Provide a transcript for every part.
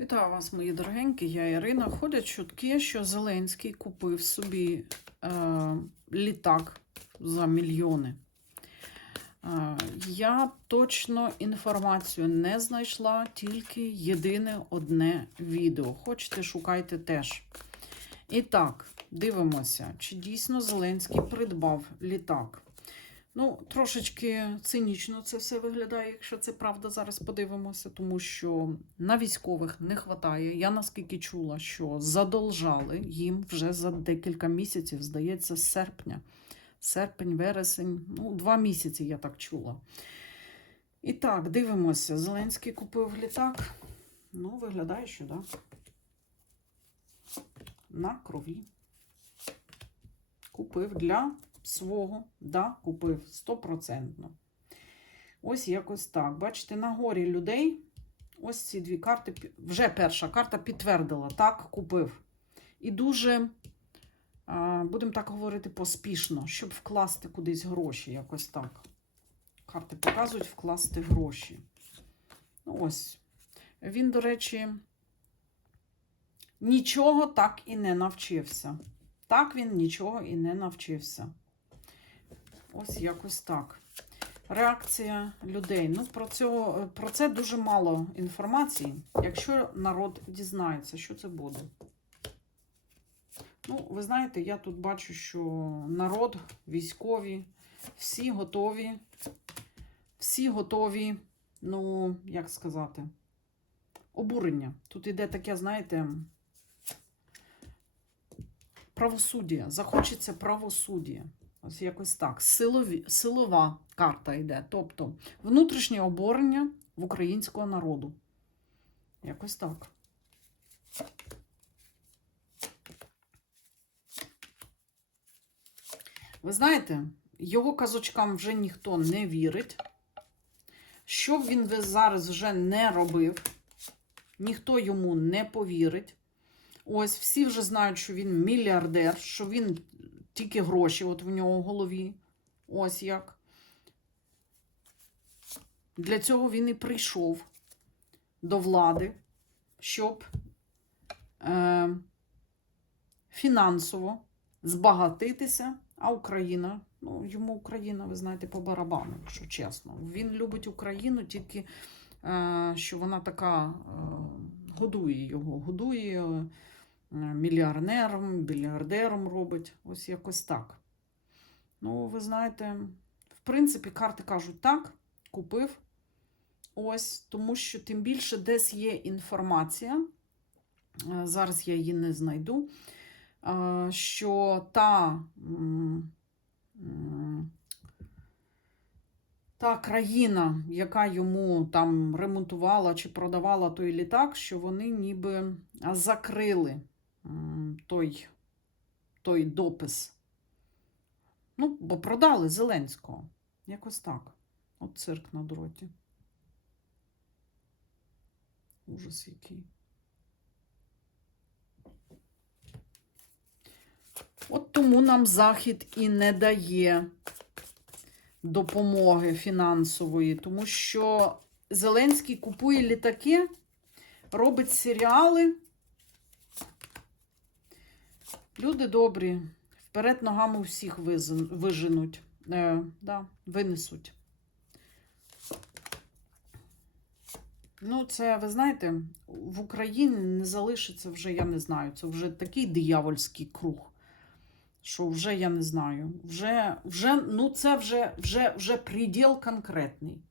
Вітаю вас, мої дорогенькі, я Ірина. Ходять чутки, що Зеленський купив собі е, літак за мільйони. Е, я точно інформацію не знайшла, тільки єдине одне відео. Хочете, шукайте теж. І так, дивимося, чи дійсно Зеленський придбав літак. Ну, трошечки цинічно це все виглядає, якщо це правда, зараз подивимося, тому що на військових не вистачає. Я наскільки чула, що задолжали їм вже за декілька місяців, здається, з серпня. Серпень, вересень, ну, два місяці, я так чула. І так, дивимося. Зеленський купив літак. Ну, виглядає, що так. Да. На крові. Купив для свого, да, купив стопроцентно. Ось якось так. Бачите, на горі людей. Ось ці дві карти. Вже перша карта підтвердила, так, купив. І дуже, будемо так говорити, поспішно, щоб вкласти кудись гроші, якось так. Карти показують вкласти гроші. Ну, ось. Він, до речі, нічого так і не навчився. Так він нічого і не навчився. Ось якось так. Реакція людей. Ну, про, цього, про це дуже мало інформації. Якщо народ дізнається, що це буде. Ну, ви знаєте, я тут бачу, що народ, військові, всі готові, всі готові, ну, як сказати, обурення. Тут іде таке, знаєте, правосуддя. Захочеться правосуддя. Ось якось так. Силові, силова карта йде. Тобто внутрішнє обурення в українського народу. Якось так. Ви знаєте, його казочкам вже ніхто не вірить. Що б він зараз вже не робив, ніхто йому не повірить. Ось всі вже знають, що він мільярдер, що він тільки гроші от в нього в голові. Ось як. Для цього він і прийшов до влади, щоб е, фінансово збагатитися, а Україна, ну, йому Україна, ви знаєте, по барабану, якщо чесно. Він любить Україну тільки, е, що вона така е, годує його, годує. Е, мільярдером, мільярдером робить. Ось якось так. Ну, ви знаєте, в принципі, карти кажуть так, купив. Ось, тому що тим більше десь є інформація. е, Зараз я її не знайду. е, Що та, та країна, яка йому там ремонтувала чи продавала той літак, що вони ніби закрили той, той допис. Ну, бо продали Зеленського. Якось так. От цирк на дроті. Ужас який. От тому нам Захід і не дає допомоги фінансової, тому що Зеленський купує літаки, робить серіали. Люди добрі, вперед ногами всіх виженуть, е, да, винесуть. Ну, це, ви знаєте, в Україні не залишиться вже, я не знаю, це вже такий диявольський круг, що вже я не знаю. Вже, вже, ну, це вже, вже, вже приділ конкретний.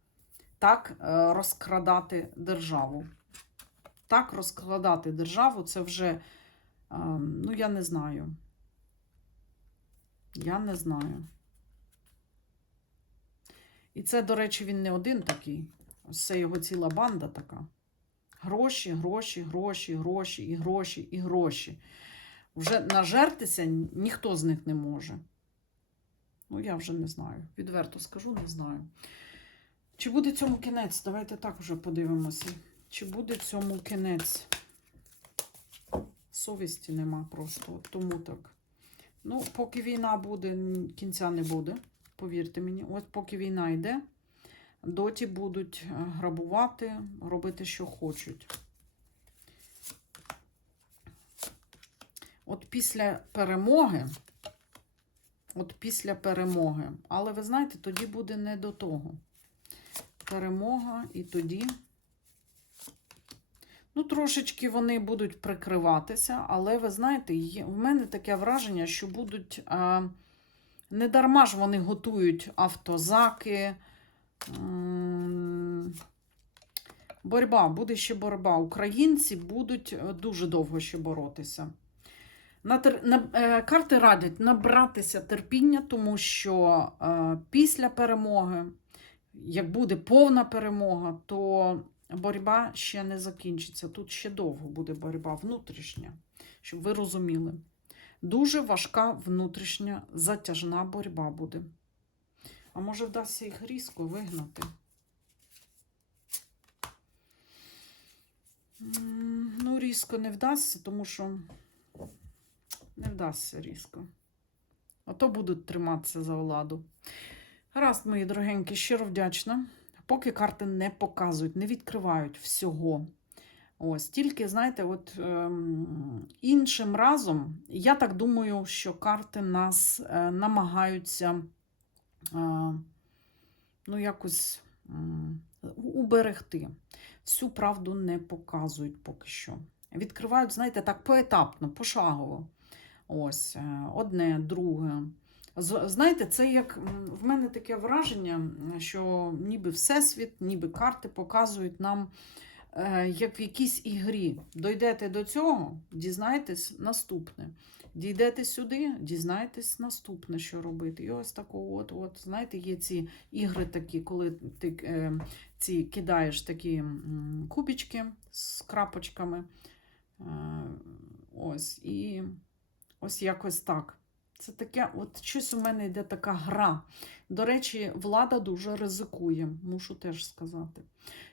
Так е, розкрадати державу. Так розкрадати державу, це вже. Ну, я не знаю. Я не знаю. І це, до речі, він не один такий. Це його ціла банда така. Гроші, гроші, гроші, гроші, і гроші, і гроші. Вже нажертися ніхто з них не може. Ну, я вже не знаю. Відверто скажу, не знаю. Чи буде цьому кінець? Давайте так вже подивимося. Чи буде цьому кінець? совісті нема просто. Тому так. Ну, поки війна буде, кінця не буде, повірте мені, от поки війна йде, доті будуть е, грабувати, робити, що хочуть. От після перемоги, от після перемоги, але ви знаєте, тоді буде не до того. Перемога і тоді. Ну, трошечки вони будуть прикриватися, але ви знаєте, в мене таке враження, що будуть. А, не дарма ж вони готують автозаки. М, Боротьба, буде ще боротьба. Українці будуть е, дуже довго ще боротися. На, на, е, карти радять набратися терпіння, тому що е, після перемоги, як буде повна перемога, то боротьба ще не закінчиться. Тут ще довго буде боротьба внутрішня, щоб ви розуміли. Дуже важка внутрішня затяжна боротьба буде. А може вдасться їх різко вигнати? Ну, різко не вдасться, тому що не вдасться різко. Ото будуть триматися за владу. Гаразд, мої дорогенькі, щиро вдячна. Поки карти не показують, не відкривають всього. Ось, тільки, знаєте, от ем, іншим разом, я так думаю, що карти нас е, намагаються е, ну, якось м, уберегти. Всю правду не показують поки що. Відкривають, знаєте, так поетапно, пошагово. Ось, е, одне, друге. Знаєте, це як в мене таке враження, що ніби Всесвіт, ніби карти показують нам, е, як в якійсь ігрі. Дойдете до цього, дізнаєтесь наступне. Дійдете сюди, дізнаєтесь наступне, що робити. І ось такого, от, от, знаєте, є ці ігри такі, коли ти е, ці кидаєш такі кубічки з крапочками. Е, ось, і ось якось так. Це таке, от щось у мене йде така гра. До речі, влада дуже ризикує, мушу теж сказати.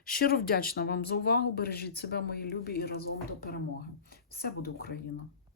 Щиро вдячна вам за увагу. Бережіть себе, мої любі, і разом до перемоги. Все буде Україна!